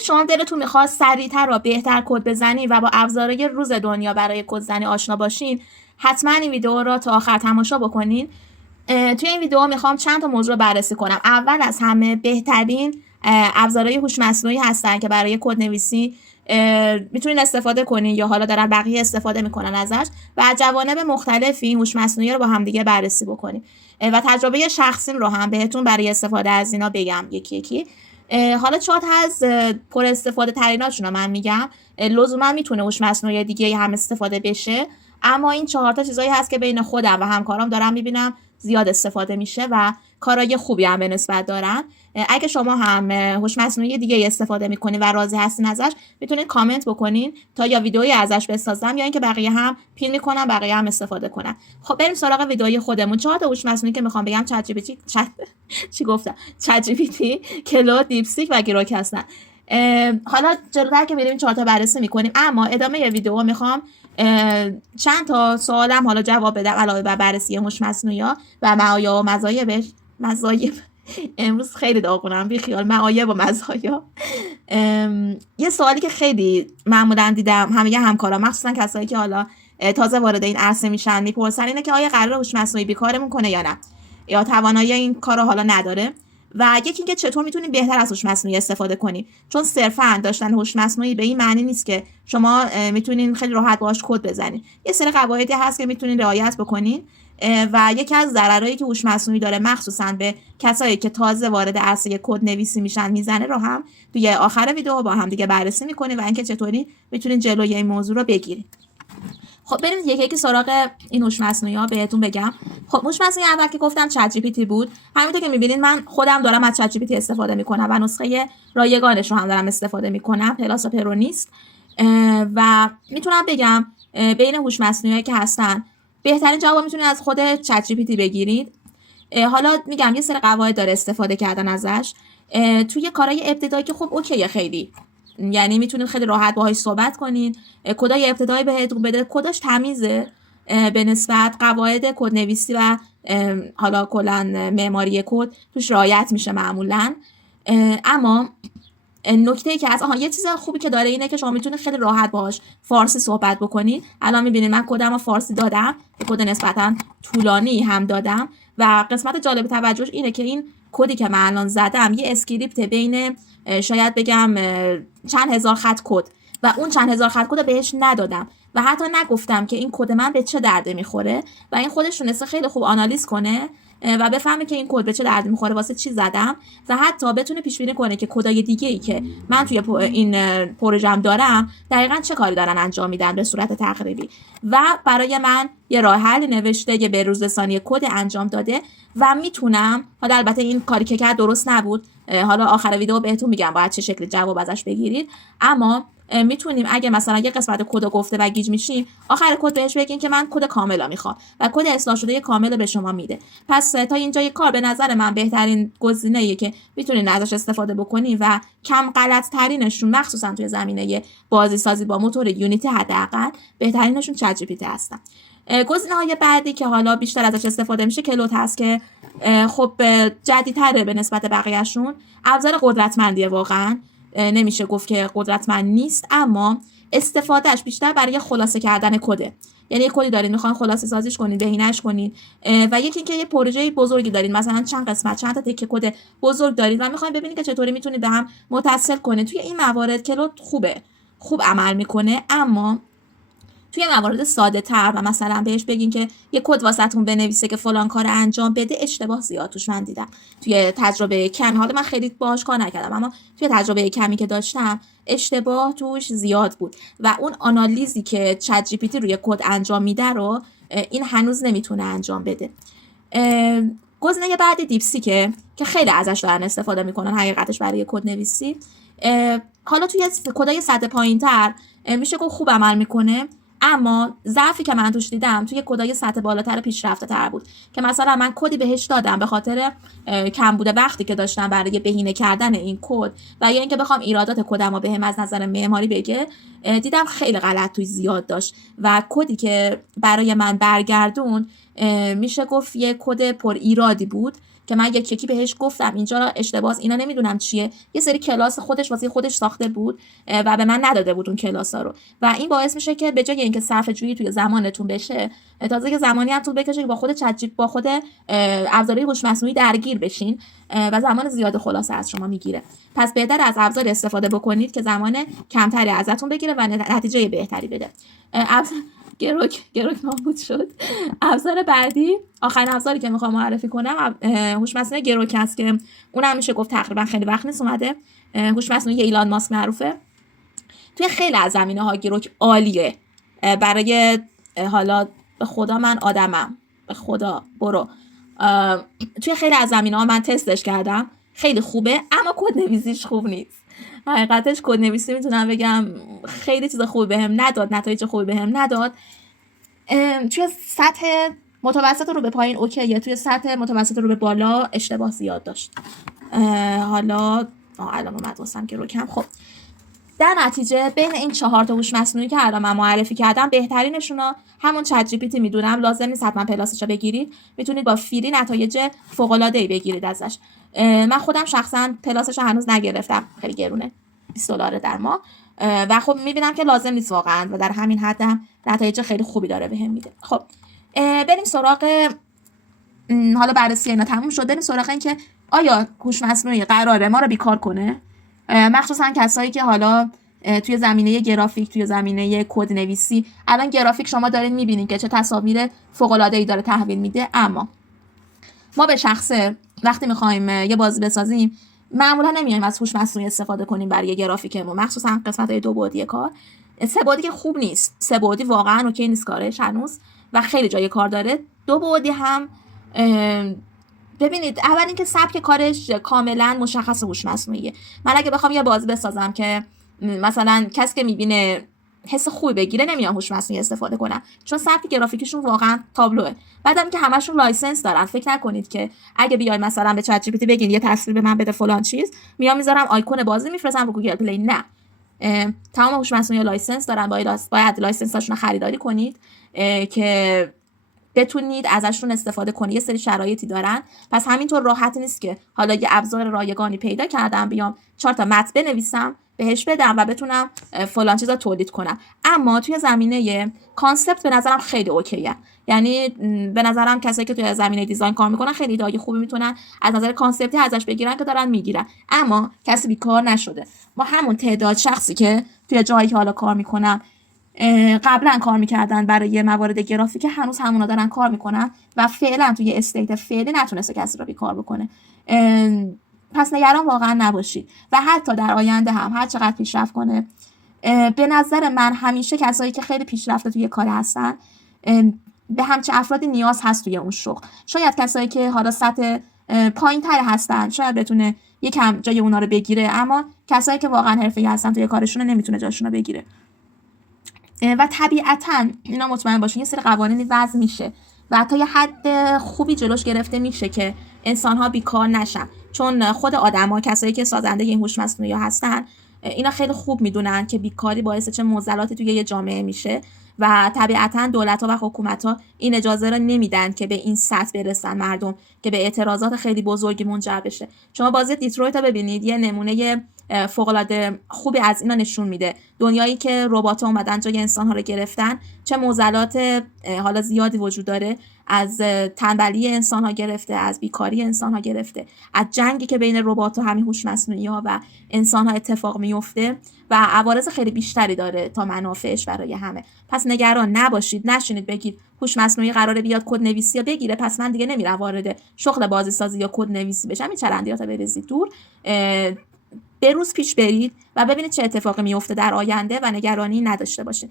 اگه شما دلتون میخواد سریعتر و بهتر کد بزنید و با ابزارهای روز دنیا برای کد زنی آشنا باشین، حتما این ویدیو را تا آخر تماشا بکنین. توی این ویدیو میخوام چند تا موضوع رو بررسی کنم. اول از همه بهترین ابزارهای هوش مصنوعی هستن که برای کدنویسی میتونین استفاده کنین یا حالا دارن بقیه استفاده میکنن ازش و از جوانب مختلفی هوش مصنوعی رو با هم دیگه بررسی بکنین و تجربه شخصیم رو هم بهتون برای استفاده از اینا بگم یکی یکی. حالا چات از پر استفاده تریناشون رو من میگم. لزوما میتونه هوش مصنوعی دیگه هم استفاده بشه، اما این 4 تا چیزایی هست که بین خودم و همکارام دارم میبینم زیاد استفاده میشه و کارای خوبی هم به نسبت دارن. اگه شما هم هوش مصنوعی دیگه استفاده میکنین و راضی هستین ازش، میتونید کامنت بکنین تا یا ویدئویی ازش بسازم یا اینکه بقیه هم پین میکنن بقیه هم استفاده کنن. خب بریم سراغ ویدئوی خودمون. 4 تا هوش مصنوعی که میخوام بگم چت جی پی تی، کلود، دیپسیک و گراک هستن. حالا جلوتر که میریم 4 تا بررسی میکنیم، اما ادامه ویدیو میخوام چند تا سوالم حالا جواب بدم علاوه بر بررسی هوش مصنوعی و معایب و مزایب امروز خیلی داغونم، بی خیال. معایب و مزایا. یه سوالی که خیلی معمولا دیدم همه همکارا، مخصوصا کسایی که حالا تازه وارد این عرصه میشن، میپرسن اینه که آیا قراره هوش مصنوعی بیکارمون کنه یا نه، یا توانایی این کارو حالا نداره. و یکی اینکه چطور میتونیم بهتر از هوش مصنوعی استفاده کنیم، چون صرفا داشتن هوش مصنوعی به این معنی نیست که شما میتونین خیلی راحت باهاش کد بزنید. یه سری قواعدی هست که میتونین رعایت بکنین و یکی از ضررهایی که هوش مصنوعی داره مخصوصا به کسایی که تازه وارد عرصه کد نویسی میشن میزنه رو هم توی آخر ویدیو با هم دیگه بررسی میکنیم و اینکه چطوری میتونین جلوی این موضوع رو بگیرید. خب بریم یکی یکی سراغ این هوش مصنوعی ها بهتون بگم. خب هوش مصنوعی اول که گفتم چت جی پی تی بود. همینطور که میبینید من خودم دارم از چت جی پی تی استفاده میکنم و نسخه رایگانش رو هم دارم استفاده میکنم، پلاس و پرو نیست. و میتونم بگم بین هوش مصنوعی که هستن بهترین جواب میتونید از خود چت جی پی تی بگیرید. حالا میگم یه سری قواعد داره استفاده کردن ازش توی کارهای ابتدایی که خب اوکیه خیلی، یعنی میتونید خیلی راحت باهاش صحبت کنین، کدای ابتدایی بهتون بده، کداش تمیزه به نسبت قواعد کدنویسی و حالا کلا معماری کد توش رعایت میشه معمولا. اما نکته ای که از یه چیز خوبی که داره اینه که شما میتونید خیلی راحت باهاش فارسی صحبت بکنید. الان میبینید من کدمو فارسی دادم، کد نسبتا طولانی هم دادم و قسمت جالب توجهش اینه که این کدی که من الان زدم یه اسکریپت بین شاید بگم چند هزار خط کد و اون چند هزار خط کد بهش ندادم و حتی نگفتم که این کد من به چه درده میخوره و این خودش تونسته خیلی خوب آنالیز کنه و بفهمه که این کد به چه درد میخوره، واسه چی زدم و حتی بتونه پیش بینی کنه که کدای دیگه ای که من توی این پروژم دارم دقیقاً چه کاری دارن انجام میدن به صورت تقریبی و برای من یه راه حل نوشته، یه به‌روزرسانی کد انجام داده و میتونم، حالا البته این کاری که کرد درست نبود، حالا آخر ویدیو بهتون میگم باید چه شکلی جواب ازش بگیرید، اما میتونیم اگه مثلا یه قسمت کد گفته و گیج میشیم آخر کد بهش بگین که من کد کامل میخوام و کد اصلاح شده کامل به شما میده. پس تا اینجا یه کار به نظر من بهترین گزینه‌ایه که میتونین ازش استفاده بکنین و کم غلط ترینشون مخصوصا توی زمینه بازی سازی با موتور یونیتی حداقل بهترینشون چت جی پی تی هستن. گزینه‌های بعدی که حالا بیشتر ازش استفاده میشه کلود هست که خب جدیدتره به نسبت بقیه‌شون، ابزار قدرتمندیه، واقعا نمیشه گفت که قدرتمند نیست، اما استفادهش بیشتر برای خلاصه کردن کده. یعنی یه کدی دارین میخوان خلاصه سازیش کنین، بهینه‌اش کنین و یکی اینکه یه پروژه بزرگی دارین، مثلا چند قسمت چند تا تکه کد بزرگ دارین و میخواین ببینید که چطوری میتونید به هم متصل کنین. توی این موارد کلود خوب عمل میکنه، اما توی موارد ساده تر و مثلا بهش بگین که یه کد واسهتون بنویسه که فلان کار انجام بده، اشتباه زیاد توش من دیدم توی تجربه کمی. حالا من خیلی باهاش کار نکردم، اما توی تجربه کمی که داشتم اشتباه توش زیاد بود و اون آنالیزی که چت جی پی تی روی کد انجام میده رو این هنوز نمیتونه انجام بده. گزینه بعدی دیپسیکه که خیلی ازش دارن استفاده میکنن حقیقتش برای کد نویسی. حالا توی کدای سطح پایین‌تر میشه گفت خوب عمل میکنه، اما ضعفی که من توش دیدم توی کدای سطح بالاتر پیشرفته تر بود که مثلا من کدی بهش دادم به خاطر کم بوده وقتی که داشتم برای بهینه کردن این کد و یا اینکه بخوام ایرادات کدم رو بهم از نظر معماری بگه، دیدم خیلی غلط توی زیاد داشت و کدی که برای من برگردون میشه گفت یه کد پر ایرادی بود که من یکی بهش گفتم اینجا اشتباس اینا نمیدونم چیه، یه سری کلاس خودش واسه خودش ساخته بود و به من نداده بود اون کلاسا رو و این باعث میشه که به جای اینکه صرفه‌جویی توی زمانتون بشه، تازه که زمانی هم طول بکشه که با خود با خود ابزارهای هوش مصنوعی درگیر بشین و زمان زیاد خلاصه از شما میگیره. پس بهتر از ابزار استفاده بکنید که زمان کمتری ازتون بگیره و نتیجه بهتری بده. گروک نابود شد. ابزار بعدی، آخرین ابزاری که میخوام معرفی کنم هوش مصنوعی گروک است که اونم میشه گفت تقریبا خیلی وقت نیست اومده. هوش مصنوعی ایلان ماسک معروفه. توی خیلی از زمینه‌ها گروک عالیه. برای حالا به خدا من آدمم، به خدا برو، توی خیلی از زمینه‌ها من تستش کردم، خیلی خوبه، اما کدنویسیش خوب نیست. حقیقتش کدنویسی میتونم بگم خیلی چیز خوبی بهم نداد، نتایج خوبی بهم نداد. توی سطح متوسط رو به پایین اوکیه، توی سطح متوسط رو به بالا اشتباه زیاد داشت. حالا الان اومد واسم که روکم. خب در نتیجه بین این 4 تا هوش مصنوعی که الان من معرفی کردم بهترینشون همون چت جی پی تی میدونم. لازم نیست حتما پلاسش رو بگیرید، میتونید با فری نتایج فوق العاده ای بگیرید ازش. من خودم شخصا پلاسش رو هنوز نگرفتم، خیلی گرونه، $20 در ماه و خب میبینم که لازم نیست واقعا و در همین حدم نتایج خیلی خوبی داره بهم میده. خب بریم سراغ حالا بررسی اینا تموم شد، بریم سراغ این که آیا هوش مصنوعی قراره ما رو بیکار کنه، مخصوصا کسایی که حالا توی زمینه گرافیک، توی زمینه کد نویسی. الان گرافیک شما دارین میبینین که چه تصاویر فوق العاده ای داره تحویل میده، اما ما به شخصه وقتی میخوایم یه بازی بسازیم معمولا نمیایم از هوش مصنوعی استفاده کنیم برای گرافیکمون، مخصوصا قسمت‌های 2 بعدی کار. 3 بعدی که خوب نیست، 3 بعدی واقعا اوکی نیست کارش هنوز و خیلی جای کار داره. 2 بعدی هم ببینید، اول اینکه سبک کارش کاملا مشخص هوش مصنوعیه. من اگه بخوام یه بازی بسازم که مثلا کسی که میبینه حس خوبی بگیره نمیام هوش مصنوعی استفاده کنم، چون سبک گرافیکشون واقعا تابلوه. بعدم که همشون لایسنس دارن، فکر نکنید که اگه بیای مثلا به چت جی پی تی بگین یه تصویر به من بده فلان چیز، میام میذارم آیکون بازی میفرستم رو گوگل پلی. نه، تمام هوش مصنوعی لایسنس دارن، باید لایسنساشون خریداری کنید که بتونید ازشون استفاده کنید. یه سری شرایطی دارن، پس همینطور راحت نیست که حالا یه ابزار رایگانی پیدا کردم بیام 4 تا متن بنویسم بهش بدم و بتونم فلان چیزا تولید کنم. اما توی زمینه کانسپت به نظرم خیلی اوکیه. یعنی به نظرم کسایی که توی زمینه دیزاین کار میکنن خیلی ایده خوبی میتونن از نظر کانسپتی ازش بگیرن که دارن میگیرن، اما کسی بیکار نشده. ما همون تعداد شخصی که توی جایی که حالا کار میکنن قبلا کار میکردن برای موارد گرافیک، هنوز همونا دارن کار میکنن و فعلا توی استیت فعلی نتونسته کسی رو بیکار بکنه. پس نگران واقعا نباشید و حتی در آینده هم هر چقدر پیشرفت کنه، به نظر من همیشه کسایی که خیلی پیشرفته توی کار هستن به همچه افرادی نیاز هست توی اون شغل. شاید کسایی که حالا سطح پایین تر هستن شاید بتونه یکم جای اونا رو بگیره، اما کسایی که واقعا حرفه‌ای هستن توی کارشون نمیتونه جاشون رو بگیره. و طبیعتاً اینا مطمئن باشین یه سری قوانینی وضع میشه و تا یه حد خوبی جلوش گرفته میشه که انسان‌ها بیکار نشن، چون خود آدم‌ها، کسایی که سازنده این هوش مصنوعی هستن، اینا خیلی خوب میدونن که بیکاری باعث چه معضلاتی توی یه جامعه میشه و طبیعتاً دولت‌ها و حکومت‌ها این اجازه رو نمیدن که به این سطح برسن مردم که به اعتراضات خیلی بزرگی منجر بشه. شما بازی دیترویت رو ببینید، یه نمونه فوق‌العاده خوبی از اینا نشون میده. دنیایی که ربات‌ها اومدن جای انسان‌ها رو گرفتن، چه معضلات حالا زیادی وجود داره، از تنبلی انسان‌ها گرفته، از بیکاری انسان‌ها گرفته، از جنگی که بین ربات‌ها همین هوش مصنوعی‌ها و انسان‌ها اتفاق میفته و عوارض خیلی بیشتری داره تا منافعش برای همه. پس نگران نباشید، نشینید بگید هوش مصنوعی قراره بیاد کد نویسی یا بگیره پس من دیگه نمیرم وارد شغل بازی سازی یا کد نویسی بشم. این چرندیاتا بریزید دور، به روز پیش برید و ببینید چه اتفاقی میفته در آینده و نگرانی نداشته باشید.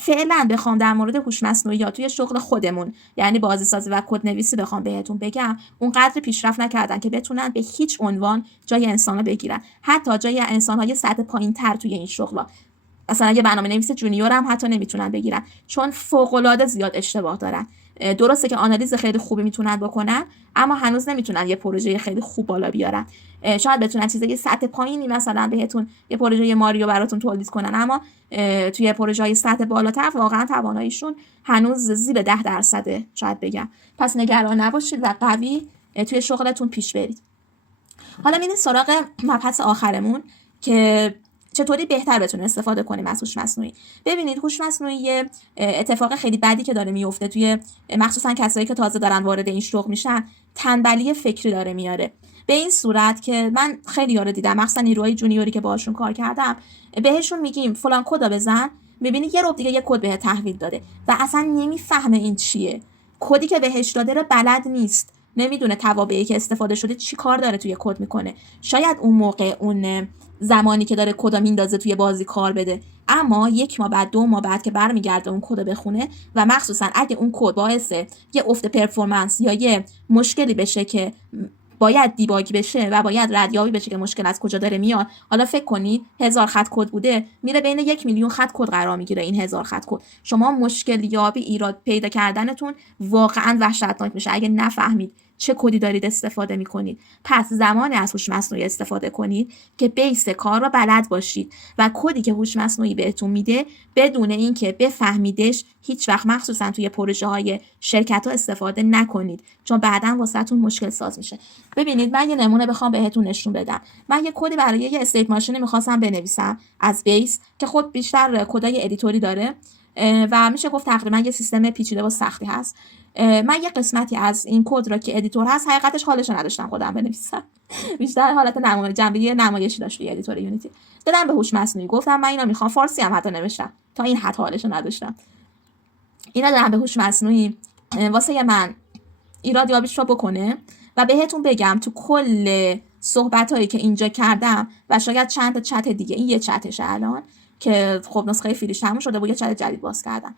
فعلا بخوام در مورد هوش مصنوعی یا توی شغل خودمون یعنی بازی سازی و کد نویسی بخوام بهتون بگم، اونقدر پیشرفت نکردن که بتونن به هیچ عنوان جای انسان‌ها بگیرن، حتی جای انسان‌ها یه سطح پایین‌تر توی این شغلا. مثلا یه برنامه‌نویس جونیور هم حتی نمیتونن بگیرن، چون فوق‌العاده زیاد اشتباه دارن. درسته که آنالیز خیلی خوبی میتونن بکنن، اما هنوز نمیتونن یه پروژه خیلی خوب بالا بیارن. شاید بتونن چیزای سطح پایینی مثلا بهتون یه پروژه ماریو براتون تولید کنن، اما توی پروژه‌های سطح بالاتر واقعا تواناییشون هنوز زیر 10% شاید بگم. پس نگران نباشید و قوی توی شغلتون پیش برید. حالا میریم سراغ مبحث آخرمون که چطوری بهتر بتونیم استفاده کنیم از هوش مصنوعی. ببینید هوش مصنوعی یه اتفاق خیلی بدی که داره میفته توی مخصوصا کسایی که تازه دارن وارد این شغل میشن، تنبلی فکری داره میاره. به این صورت که من خیلی یارو دیدم، مخصوصا نیروهای جونیوری که باهاشون کار کردم، بهشون میگیم فلان کدو بزن، میبینی یه ربع دیگه یه کد بهت تحویل داده و اصلا نمیفهمه این چیه. کدی که بهش داده رو بلد نیست، نمیدونه توابعی که استفاده شده چی کار داره توی کد میکنه. شاید اون موقع اون زمانی که داره کدا میندازه توی بازی کار بده، اما 1 ماه بعد 2 ماه بعد که برمیگرده اون کد بخونه و مخصوصا اگه اون کد باعث یه افت پرفورمنس یا یه مشکلی بشه که باید دیباگ بشه و باید ردیابی بشه که مشکل از کجا داره میاد، حالا فکر کنید 1000 خط کد بوده، میره بین 1 میلیون خط کد قرار میگیره. این 1000 خط کد شما مشکل یابی، ایراد پیدا کردنتون واقعا وحشتناک میشه اگه نفهمید چه کدی دارید استفاده میکنید. پس زمانی از هوش مصنوعی استفاده کنید که بیس کار رو بلد باشید و کدی که هوش مصنوعی بهتون میده بدون اینکه بفهمیدش هیچ وقت مخصوصا توی پروژه های شرکت ها استفاده نکنید، چون بعداً واسهتون مشکل ساز میشه. ببینید من یه نمونه بخوام بهتون نشون بدم. من یه کدی برای یه استیت ماشین میخواستم بنویسم از بیس که خود بیشتر کدای ادیتوری داره و میشه گفت تقریبا یه سیستم پیچیده و سختی هست. من یه قسمتی از این کد را که ادیتور هست حقیقتش حالش نداشتم خودم بنویسم، بیشتر حالت جنبه نمایشی داشت توی ادیتور یونیتی. دادم به هوش مصنوعی، گفتم من اینا میخوام، فارسی هم حتی نوشتم، تا این حد حالش نداشتم. اینا دادم به هوش مصنوعی واسه من ایرادیابیش رو بکنه و بهتون بگم تو کل صحبتایی که اینجا کردم و شاید چند تا چت دیگه، این یه چتشه الان که خب نسخه فیلیش تموم شده بود، یه چت جدید باز کردم،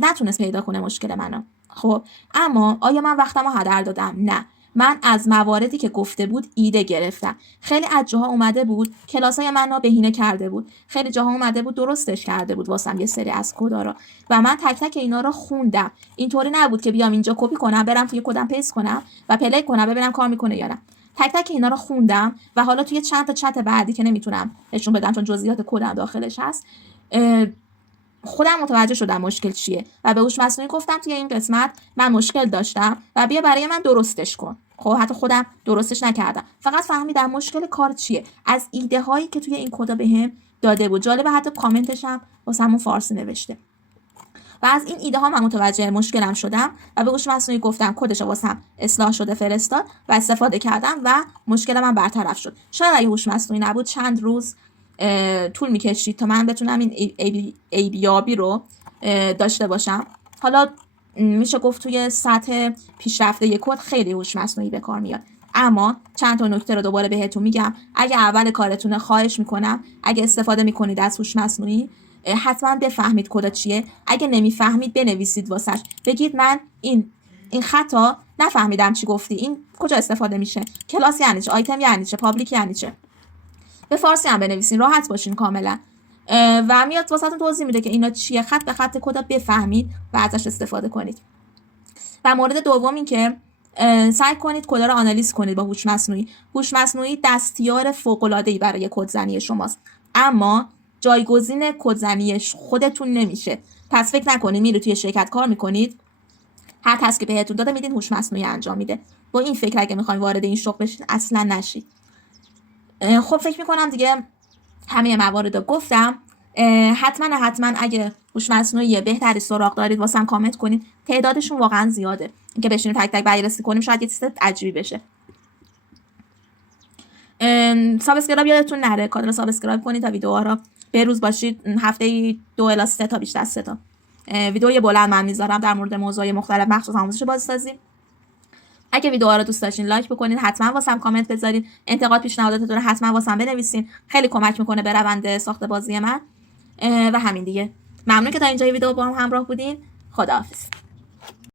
نتونست پیدا کنه مشکل منو. خب اما آیا من وقتمو هدر دادم؟ نه، من از مواردی که گفته بود ایده گرفتم. خیلی از جاها اومده بود کلاسای منو بهینه کرده بود، خیلی جاها اومده بود درستش کرده بود واسم یه سری از کدا رو و من تک تک اینا رو خوندم. اینطوری نبود که بیام اینجا کپی کنم برم توی کدم پیست کنم و پلی کنم ببینم کار میکنه یا نه. تک تک اینا رو خوندم و حالا توی چند تا چت بعدی که نمیتونم نشون بدم چون جزئیات کدم داخلش هست، خودم متوجه شدم مشکل چیه و به هوش مصنوعی گفتم توی این قسمت من مشکل داشتم و بیا برای من درستش کن. خب حتی خودم درستش نکردم، فقط فهمیدم مشکل کار چیه از ایده هایی که توی این کدا بهم داده بود. جالبه حتی کامنتش هم واسمون فارسی نوشته و از این ایده ها من متوجه مشکلم شدم و به هوش مصنوعی گفتم کدش واسم اصلاح شده فرستاد و استفاده کردم و مشکل من برطرف شد. شاید اگه هوش مصنوعی نبود چند روز طول میکشید تا من بتونم این ایبیابی رو داشته باشم. حالا میشه گفت توی سطح پیشرفته یک کد خیلی هوش مصنوعی به کار میاد، اما چند تا نکته رو دوباره بهتون میگم. اگه اول کارتونه خواهش میکنم اگه استفاده میکنید از هوش مصنوعی حتما بفهمید کد چیه. اگه نمیفهمید بنویسید واسش، بگید من این خطا نفهمیدم چی گفتی، این کجا استفاده میشه، کلاس یعنی چه، آیتم یعنی چه، پابلیک یعنی چه. به فارسی هم بنویسین، راحت باشین کاملا و میاد واسهتون توضیح میده که اینا چیه، خط به خط کدا بفهمید و ازش استفاده کنید. و مورد دوم این که سعی کنید کدا رو آنالیز کنید با هوش مصنوعی. هوش مصنوعی دستیار فوق العاده ای برای کدزنی شماست، اما جایگزین کدزنی خودتون نمیشه. پس فکر نکنید میرید توی شرکت کار میکنید، هر تسکی بهتون داده میدین هوش مصنوعی انجام میده. با این فکر اگه میخواین وارد این شغل بشین اصلا نشید. خب فکر میکنم دیگه همه موارد رو گفتم. حتما اگه هوش مصنوعی بهتری سراغ دارید واسم کامنت کنید، تعدادشون واقعا زیاده، اینکه بشینیم تک تک بررسی کنیم شاید یه چیز عجیبی بشه. سابسکرایب یادتون نره، کانال سابسکرایب کنید تا ویدیوها رو بروز باشید. هفته 2 الی 3 تا بیشتر 3 تا ویدیوی بلند من میذارم در مورد موضوعات مختلف مخصوص آموزش بازیسازی. اگه ویدیوها رو دوست داشتین لایک بکنید، حتما واسم کامنت بذارید، انتقاد پیشنهاداتتون رو حتما واسم بنویسین، خیلی کمک میکنه به روند ساخت بازی من. و همین دیگه. ممنون که تا اینجا ویدیو با هم همراه بودین. خداحافظ.